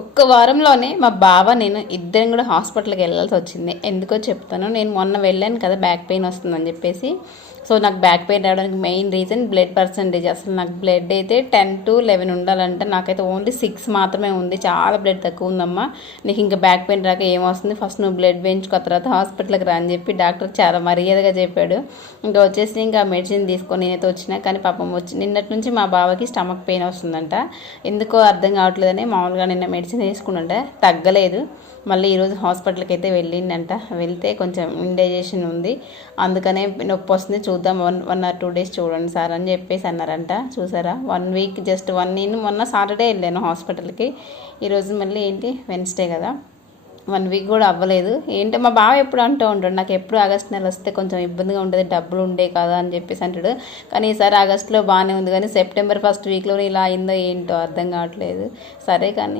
ఒక్క వారంలోనే మా బావ నేను ఇద్దరం కూడా హాస్పిటల్కి వెళ్ళాల్సి వచ్చింది. ఎందుకో చెప్తాను. నేను మొన్న వెళ్ళాను కదా బ్యాక్ పెయిన్ వస్తుందని చెప్పేసి. సో నాకు బ్యాక్ పెయిన్ రావడానికి మెయిన్ రీజన్ బ్లడ్ పర్సంటేజ్. అసలు నాకు బ్లడ్ అయితే 10 to 11 ఉండాలంటే నాకైతే ఓన్లీ 6 మాత్రమే ఉంది. చాలా బ్లడ్ తక్కువ ఉందమ్మా, నీకు ఇంకా బ్యాక్ పెయిన్ రాక ఏమొస్తుంది, ఫస్ట్ నువ్వు బ్లడ్ వేయించుకున్న తర్వాత హాస్పిటల్కి రా అని చెప్పి డాక్టర్ చాలా మర్యాదగా చెప్పాడు. ఇంకా వచ్చేసి ఇంకా మెడిసిన్ తీసుకొని నేనైతే వచ్చినా. కానీ పాపం వచ్చి నిన్నటి నుంచి మా బావకి స్టమక్ పెయిన్ వస్తుందంట. ఎందుకో అర్థం కావట్లేదని మామూలుగా నిన్న మెడిసిన్ వేసుకున్నంట, తగ్గలేదు. మళ్ళీ ఈరోజు హాస్పిటల్కి అయితే వెళ్ళిందంట. వెళ్తే కొంచెం ఇండైజేషన్ ఉంది, అందుకనే నొప్పి వస్తుంది, చూద్దాం 1 or 2 days చూడండి సార్ అని చెప్పేసి అన్నారంట. చూసారా, 1 week జస్ట్ నేను మొన్న సాటర్డే వెళ్ళాను హాస్పిటల్కి. ఈరోజు మళ్ళీ ఏంటి వెన్స్డే కదా, 1 week కూడా అవ్వలేదు. ఏంటో మా బావ ఎప్పుడు అంటూ ఉంటాడు, నాకు ఎప్పుడు ఆగస్ట్ నెల వస్తే కొంచెం ఇబ్బందిగా ఉంటుంది, డబ్బులు ఉండే కదా అని చెప్పేసి అంటాడు. కానీ ఈసారి ఆగస్టులో బాగానే ఉంది, కానీ సెప్టెంబర్ 1st weekలో ఇలా అయిందో ఏంటో అర్థం కావట్లేదు. సరే కానీ